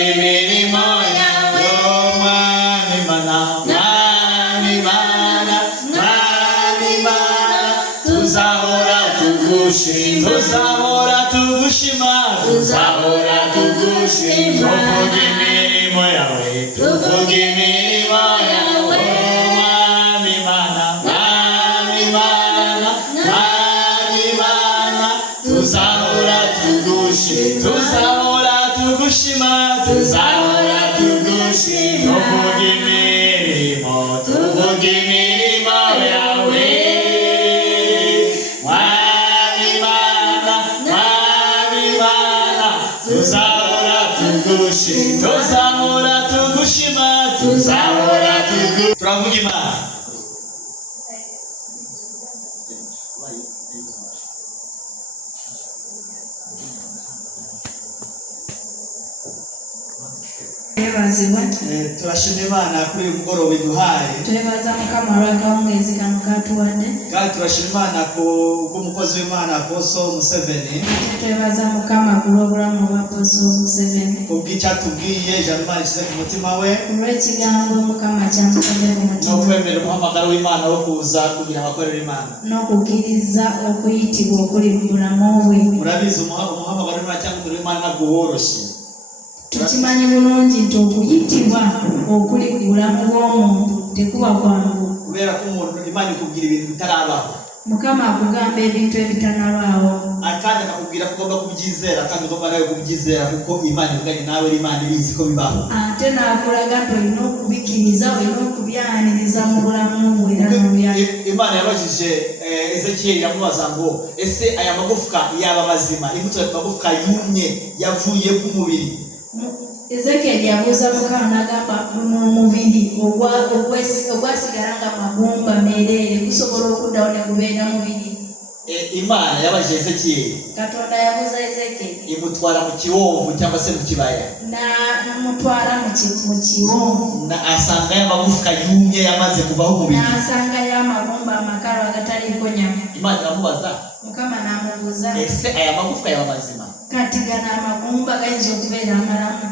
imirimo yawe mwami mana mwami mana mwami mana tuzahora tugushima tuzahora tugushima tuzahora tugushima tuvuge imirimo yawe tuvuge imirimo yawe mwami mana mwami mana mwami mana tuzahora tugushima tuzahora tugushima tuzahora tugushima tuvuge imirimo yawe mwami mana mwami mana tuzahora tugushima tuzahora tugushima tuzahora tugushima turavuga Imana. Turashima Imana kuri uyu mugoroba iduhaye. Turebaza Mukama rw'akamwezi kano katuwadde. Kandi turashima Imana ku bw'umukozi w'Imana Apostle Museveni. Turebaza Mukama ku lw'obulamu bwa Apostle Museveni. Kubw'icyatubwiye ijambo Imana ishyize ku mutima we. Olw'ekigambo Mukama kyamutadde ku mutima. N'okwemera umuhamagaro w'Imana wo kuza kugira abakorera Imana. N'okukkiriza okuyitibwa okuli mu bulamu bwe. Murabizi umuhamagaro w'Imana cyangwa umurimo w'Imana ntabwo woroshye. Tukimanyi bulungi nti okuyitibwa okuli ku bulamu bw'omuntu tekuba kwangu. Kubera ko umuntu Imana ikubwira ibintu bitarabaho. Mukama akugamba ebintu ebitanabaawo. Kandi akakubwira ko ugomba kubyizera kandi ugomba nawe kubyizera kuko Imana ivuganye nawe Imana ibizi ko bibaho. Ate nakulaga nti olina okubikiriza olina okubyaniriza mu bulamu bwe era n'obyala. Imana yabajije Ezekiyeli yamubaza ngo ese aya magufwa yaba mazima imbuto y'amagufwa yumye yavuye ku mubiri. Ezekiyeli yabuuza Mukama n'agamba guno omubiri ogwasigala nga magumba meereere gusobola okuddawo ne gubeera mubiri. Imana yabajije Ezekiyeli. Katonda yabuuza Ezekiyeli. Imutwara mu kiwonvu cyangwa se mu kibaya. N'amutwala mu kiwonvu. Asanga y'amagufwa yumye yamaze kuvaho umubiri. N'asangayo amagumba amakalu agataliiko nyama. Imana iramubaza. Mukama n'amubuuza. Ese aya magufwa yaba mazima? Kati gano amagumba gayinza okubeera amalamu.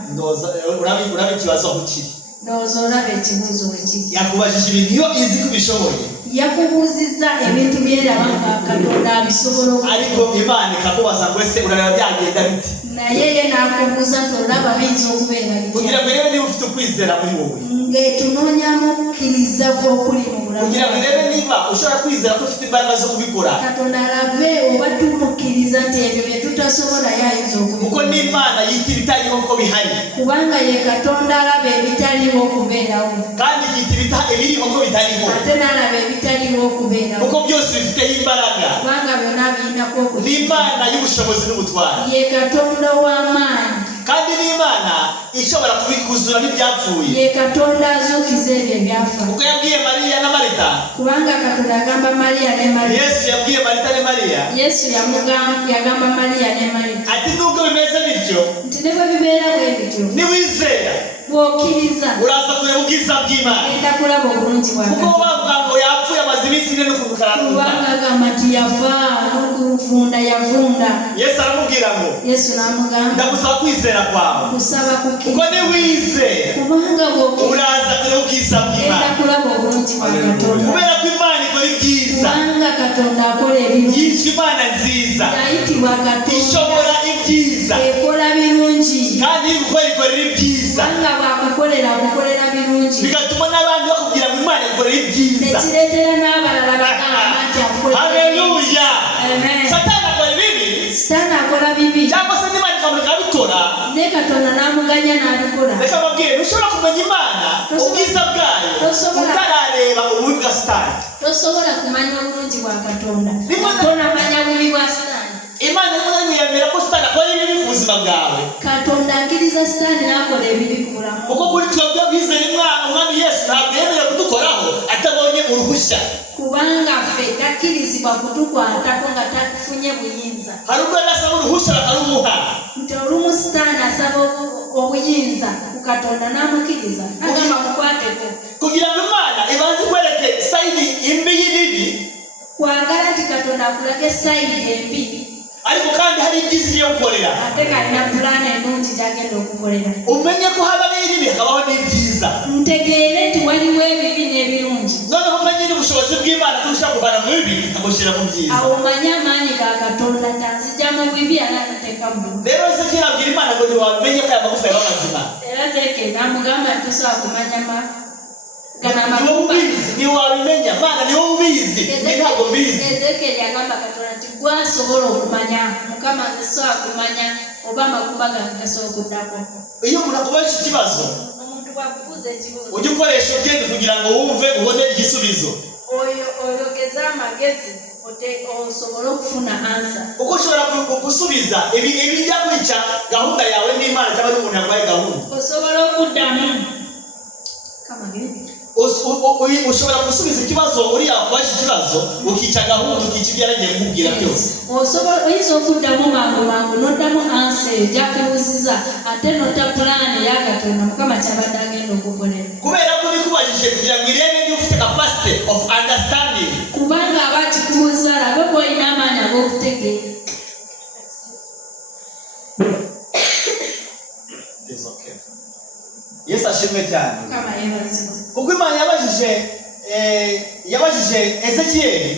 Uraba ikibazo aho kiri. Ndowooza olaba ekibuuzo we kiri. Yakubajije ibintu iyo izi ko bishoboye. Yakubuuzizza ebintu byeraba nga Katonda abisobola okukola. Ariko Imana ikakubaza ngo ese urareba byagenda biti? Naye ye n'akubuuza nti olaba biyinza okubeera bitya. Kugira ngo urebe niba ufite ukwizera muri wowe. Ng'etunoonyamu okukkiriza kw'okuli mu bulamu. Kugira ngo urebe niba ushobora kwizera ko ufite imbaraga zo kubikora. Katonda alabe oba tumukkiriza nti ebyo bye tutasobola yayinza okubikora. Kuko n'Imana yita ibitariho ko bihari. Kubanga ye Katonda alaba ebitaliwo okubeerawo. Kandi yita ibiriho ko bitariho. Ate n'alaba ebitaliwo okubeerawo. Kuko byose bifiteho imbaraga. Kubanga byonna birinako okukkiriza. N'Imana y'ubushobozi n'ubutware. Ye Katonda w'amaanyi. Kandi n'Imana ishobora kubikuzura n'ibyapfuye. Ye Katonda azuukiza ebyo ebyafa. Kuko yabwiye Mariya na Marita. Kubanga Katonda agamba Mariya ne Marita. Yesu yabwiye Marita ne Mariya. Yesu yagamba Mariya ne Marita. Ati nubwo bimeze bityo. Nti ne bwe bibeera bwe bityo. Niwizera. Bw'okkiriza. Uraza kureba ubwiza bw'Imana. Enda kulaba obulungi bwa Katonda. Kuko bavuga ngo yapfuye amaze iminsi ine n'ukumukaratuka. Kubanga agamba nti yafa n'okuvunda yavunda. Yesu aramubwira ngo. Yesu n'amugamba. Ndagusaba kwizera kwawe. Kusaba kukkiriza. Kuko niwizera. Kubanga bw'okkiriza. Uraza kureba ubwiza bw'Imana. Enda kulaba obulungi bwa Katonda. Kubera ko Imana ikora ibyiza. Kubanga Katonda akola ebirungi. Yitwa Imana nziza. Yayitibwa Katonda. Ishobora ibyiza. Ekola birungi. Kandi ikorera ibyiza. Kubanga bwakukolera akukolera birungi. Bigatuma n'abandi bakubwira ngo Imana ikorera ibyiza. Nekireetera n'abalala bagamba nti akukolera. Haleluya. Amen. Satani akora bibi. Sitaani akola bibi. Cyangwa se n'Imana ikamureka abikora. Ne Katonda n'amuganya n'abikola. Reka mbabwire ntushobora kumenya Imana ubwiza bwayo utarareba ububi bwa Satani. Tosobola kumanya obulungi bwa Katonda. Tonamanya bubi bwa Sitaani. Imana rimwe yemera ko Satani akora ibibi ku buzima bwawe. Katonda akkiriza Sitaani n'akola ebibi ku bulamu. Kuko kuri twebwe bizera Umwami Yesu ntabwo yemerewe kudukoraho atabonye uruhushya. Kubanga ffe takkirizibwa kutukwatako nga tafunye buyinza. Hari ubwo asaba uruhushya bakarumuha. Nti olumu Sitaani asaba obuyinza ku Katonda n'amukkiriza agamba mukwateko. Kugira ngo Imana ibanze ikwereke sayidi imbi y'ibibi. Kwagala nti Katonda akulage sayidi embi. ariko kandi hari ibyizi yo gukorera ateka ina plan enungi jagenda okukolera umenye ko haba n'ibibi hakabaho n'ibyiza ntegeere nti waliwo ebibi n'ebirungi noneho umenye n'ubushobozi bw'Imana tushaka kuvana mu bibi akabushyira mu byiza awo umanye amaanyi ga Katonda tanzija mu bibi anateeka mu rero Ezekiel abwira Imana ngo ntiwamenye ko aya magufa yaba mazima era Ezekiel namugamba ntosobola kumanya niwabimenya Mana niwo ubizi ntabwo mbizi Ezekiel yagamba Katonda nti gwasobola okumanya Mukama asobola kumanya oba amakuba gasobola okuddako iyo umuntu akubaza ikibazo omuntu bwakubuza ekibuzo ujye ukoresha ubwenge kugira ngo wumve ubone igisubizo oyogeza amagezi osobola okufuna ansa uko ushobora gusubiza ibijya kwica gahunda yawe n'Imana cyangwa n'umuntu yarwaye gahunda osobola okuddamu ushobora gusubiza ikibazo uriya waje ikibazo ukica gahunda ukica ibyo yaragiye kumubwira byose osobola oyinza okuddamu mangu n'oddamu ansa eyo gyakubuuziza ate n'odda pulaani ya Katonda Mukama kyabadde agenda okukolera kubera ko bikubajije kugira ngo irebe niba ufite capacity of understanding kubanga abakikubuuza labe bw'olina amaanyi ag'okutegeera Yesu ashimwe cyane Mukama yeebazibwe kuko Imana yabajije Ezekiel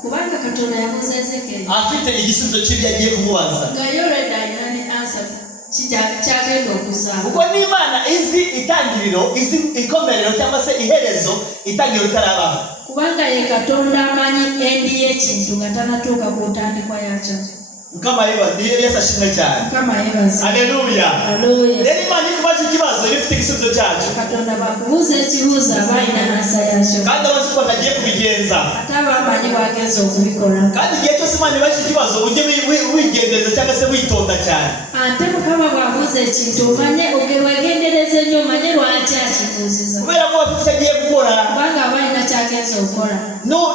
kubanga Katonda yabuuza Ezekiel afite igisubizo cy'ibyo agiye kumubaza nga yoreda alina ne ansa kyagenda okusaba kuko n'Imana izi itangiriro izi ikomerero cyangwa se iherezo itangiriro itarabaho kubanga ye Katonda amanyi endi y'ekintu nga tanatuuka ku ntandikwa yakyo Mukama Yesu ashimwe cyane Mukama yeebazibwe haleluya rero Imana ikubaza ikibazo ifite igisubizo cyacyo Katonda bakubuuza ekibuuzo aba alina ansa yakyo kandi abazi ko atagiye kubigenza ate abamanyi bwagenza okubikola kandi igihe cyose Imana ibaza ikibazo ujye wigendereza cyangwa se witonda cyane ate Mukama bwabuuza ekintu omanye wegendereze nnyo omanye lwaki akibuuziza kubera ko bafite icyo agiye gukora kubanga aba alina kyagenza okukola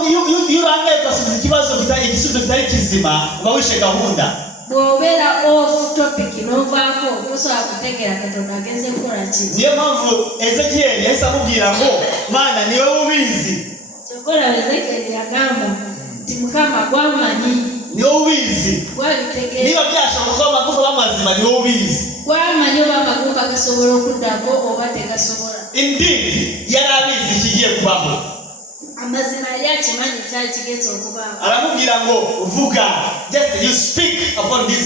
iyo urangaye ugasubiza ikibazo igisubizo kitari kizima uba wishe gahunda bw'obeera off topic n'ovaako tosobola kutegeera Katonda agenze kukola ki niyo mpamvu Ezekiel yahise amubwira ngo Mana niwe ubizi kyokola Ezekiel yagamba nti Mukama gwamanyi niwe ubizi gwabitegeera niba byashoboka ko amagufa b'amazima niwe ubizi gwamanyi oba amagumba gasobola okuddako oba tegasobola indeed yari abizi ikigiye kubaho amazima yali akimanyi kyali kigenza okubaawo aramubwira ngo vuga just you speak upon this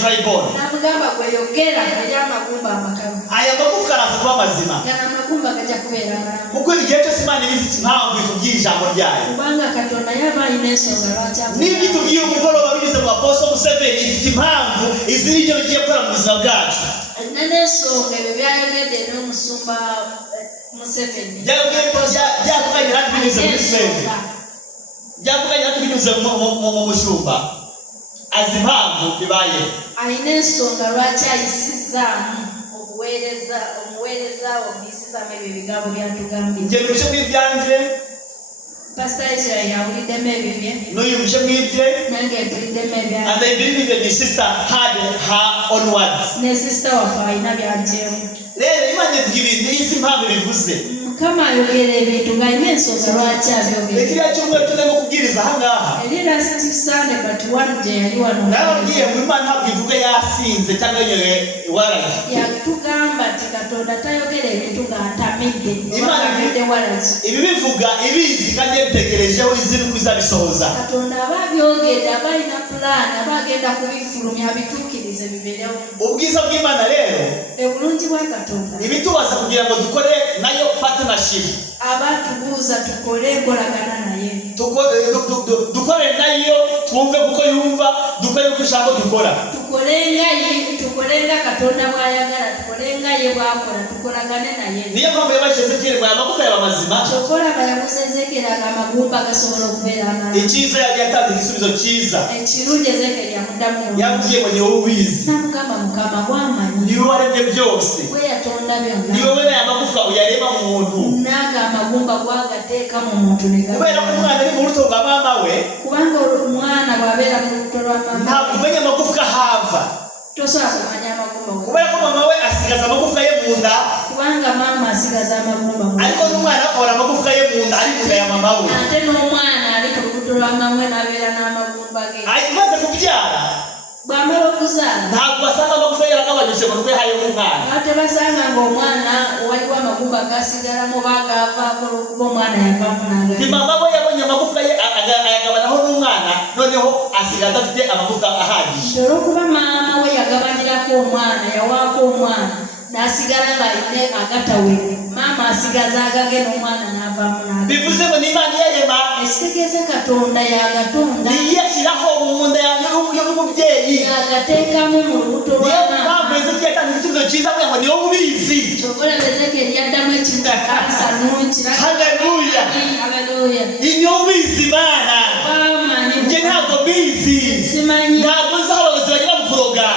dry bone namugamba gweyogera eri amagumba amakalu aya magufa araza kuba mazima gana amagumba gajja kubeera malamu kuko igihe cyose Imana ibizi impamvu itubwira ijambo ryayo kubanga Katonda yaba alina ensonga lwaki n'ibyo itubwiye umugoroba binyuze mu Apostle Museveni ifite impamvu izi n'ibyo bigiye gukora mu buzima bwacu alina n'ensonga ebyo byayogedde n'omusumba Museveni byavuganye natwe binyuze muri Museveni byavuganye natwe binyuze mu mushumba azi impamvu bibaye alina ensonga lwaki ayisizaamu omuweereza omuyisizaamu ebyo ebigambo byatugambye njye nubishe mu ibyanjye Pastor Israel yawuliddemu ebibye n'uyubishe mu ibye nange mpuliddemu ebyange and I believe that the sister had her own words ne sister waffe alina byagyeemu rero Imana ivuga ibintu izi impamvu bivuze Mukama ayogera ebintu ng'alina ensonga lwaki abyogera ekiriya cyumweru turimo kubwiriza aha ngaha eri last Sunday but one day yali wano nababwiye ngo Imana ntabwo ivuga yasinze cyangwa yenyewe waragi yatugamba ati Katonda tayogera ebintu ng'atamidde Imana amidde waragi ibi bivuga ibizi kandi yabitekerejeho izi nuko izabisohoza Katonda aba abyogedde aba alina pulaani aba agenda kubifulumya abituukirize biberewo ubwiza bw'Imana rero obulungi bwa Katonda ibitubaza kugira ngo dukore nayo partnership aba tubuuza tukole enkolagana naye dukore nayo twumve kuko yumva dukore uko ushaka dukora tukolenga Katonda bw'ayagala tukolenga ye bw'akola tukolagane naye niyo mpamvu yabajije Ezekiel ngo aya magufa yaba mazima kyokola bayabuuza Ezekiel aga amagumba gasobola okubeera amalamu icyiza yatanze igisubizo cyiza ekirungi Ezekiel yamuddamu yabwiye ngo niwe ubizi namugamba Mukama gwamanyi niwe waremye byose we yatonda byonna niwe wena aya magufa uyarema mu muntu naga amagumba gwagateeka mu muntu kubera ko umwana ari mu ruto rwa mama we kubanga omwana bw'abeera mu lubuto lwa mama ntabwo umenya amagufwa hava tosobola kumanya amagumba kubera ko mama we asigaza amagufwa ye mu nda kubanga maama asigaza amagumba ariko n'umwana akabona amagufwa ye mu nda ari mu nda ya mama we ate n'omwana ali ku lubuto maze kubyara bwamara okuzala ntabwo basanga amagufa yaragabanyije ngo nube hayo umwana ate basanga ng'omwana waliwo amagumba gasigalamu bagavaako olw'okuba omwana yavaamu ni mama we yabonye amagufa ye ayagabanaho n'umwana noneho asigaye adafite amagufa ahagije olw'okuba maama we yagabanirako omwana yawaako omwana n'asigala ng'aline agatawere maama asigaza agage n'omwana n'avaamu bivuze ngo n'Imana yarema ekitegeeza Katonda yagatonda yiyashyiraho mu nda y'umubyeyi yagateekamu mu lubuto lwa maama Ezekiel yatanze igisubizo cyiza kugira ngo niwe ubizi kyobola Ezekiel yaddamu ekintu akasanukira haleluya haleluya niwe ubizi Imana njye ntabwo mbizi ntabwo nzi aho abayobozi bagira mu kuroga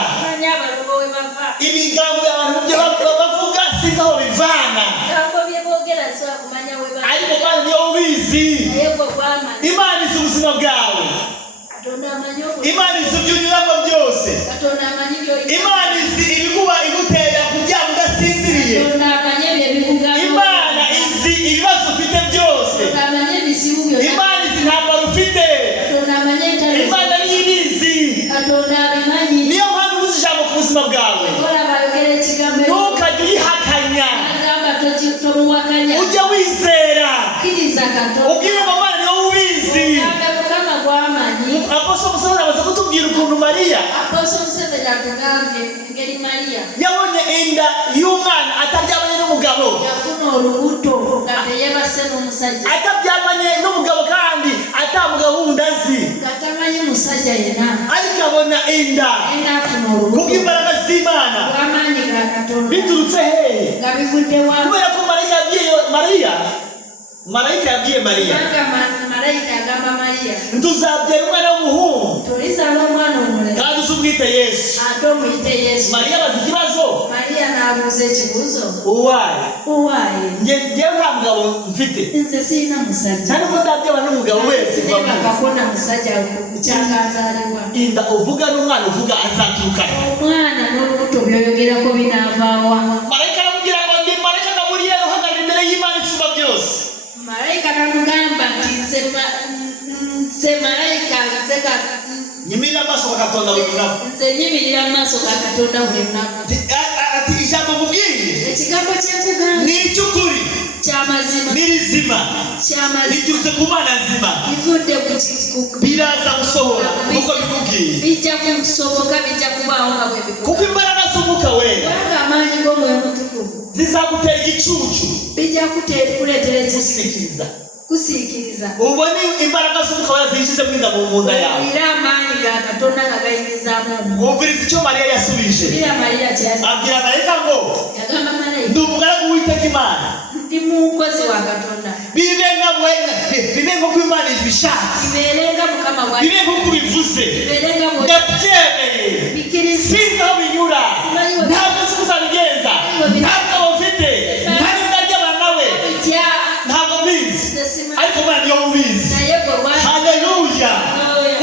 ibigambo by'abantu mu byo bavuga sinzi aho bivana ariko Imana niwe ubizi Imana izi ubuzima bwawe Imana izi ibyo unyuramo byose Imana izi ibikuba igutera kuryama udasinziriye Imana izi ibibazo ufite byose Imana izi intambara ufite Imana niyo ibizi niyo mpamvu uvuze ijambo ku buzima bwawe ntukajye uyihakanya ujye wizera ubwire ngo Imana niyo ubizi Apostle Museveni amaze kutubwira ukuntu Mariya yabonye inda y'umwana atabyamanye n'umugabo atabyamanye n'umugabo kandi atamugabo wundi azi ariko abona inda kubw'imbaraga z'Imana biturutse hehe kubera ko marayika yabwiye Mariya tuzabyara umwana w'umuhungu kandi uzumwite Yesu Mariya abaza ikibazo uwaye njyewe nta mugabo mfite nta nubwo ndabyara n'umugabo wese inda uvuga n'umwana uvuga azaturuka marayika aramubwira ngo ndi marayika Gaburiyeli uhagarara imbere y'Imana isumba byose marayika namugamba nti nze marayika nyimirira amaso ga Katonda buli lunaku nze nyimirira amaso ga Katonda buli lunaku ati ijambo mubwire ekigambo ky'ekugamba ni icy'ukuri ky'amazima nirizima riturutse ku Mana nzima bivudde biraza gusohora nk'uko bikubwiye bijja kusoboka bijja kubaawo nga bwe bikubwiye kuko imbaraga z'Umwuka Wera kubanga amaanyi g'Omwoyo Mutukuvu zizagutera igicucu bijja kuleetera kusiikiriza ubone imbaraga z'Umwuka Wera zinjize mu nda yawe era amaanyi ga Katonda nga gayingizaamu wumviriza icyo Mariya yasubije abwira marayika ngo ndi umugaragu w'Uwiteka Imana ndi mukozi wa Katonda bibe nk'uko Imana ibishatse bibe nk'uko ubivuze ndabyemeye sinzi aho binyura ntabwo nzi uko uzabigenza ntabwo ufite nta n'inda ry'abana nawe ntabwo mbizi ariko Imana niyo ubizi haleluya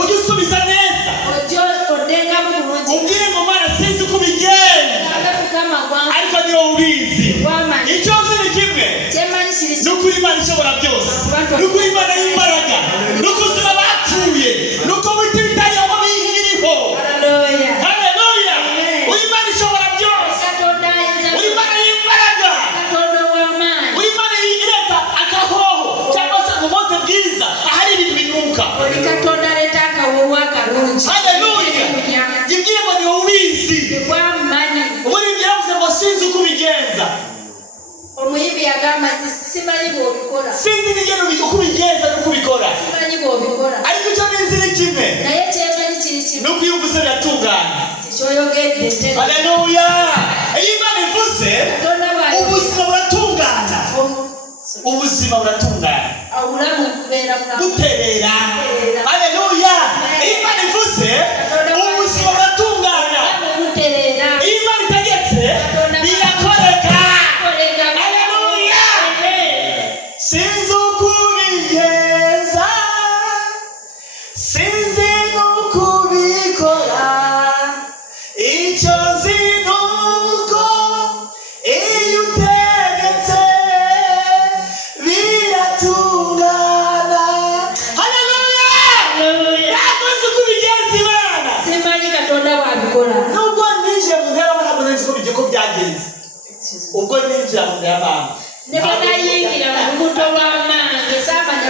ujye usubiza neza ubwire ngo Imana sinzi uko ubigenza ariko niyo ubizi icyo nzi ni kimwe ni ukuri Imana ishobora byose ni ukuri Imana y'imbaraga ni ukuzura abapfuye ni uko wita ibitariho biriho haleluya uri Imana ishobora byose uri Imana y'imbaraga uri Imana ireta akahoho cyangwa se ubumote bwiza ahari ibintu binuka haleluya ibwire ngo niwe ubizi umuririmbyi yaravuze ngo sinzi uko ubigenza omuyimbi yagamba nti simanyi bw'obikola sinzi n'ingero uko ubigenza n'uko ubikora simanyi bw'obikola ariko icyo nizi ni kimwe naye kyemanyi kiri kimwe nuko iyo uvuze biratungana tikyoyogedde haleluya iyo Imana ivuze ubuzima buratungana ubuzima buratungana obulamu bubeera buterera haleluya iyo Imana ivuze ubuzima buratungana iyo Imana itegetse birakoreka haleluya sinzi uko ubigenza sinzi n'uko ubikora icyo nzi nuko iyo utegetse biratungana haleluya ubwo ninjira mu nda ya mama nebona yingira mu rubuto rwa mange samanya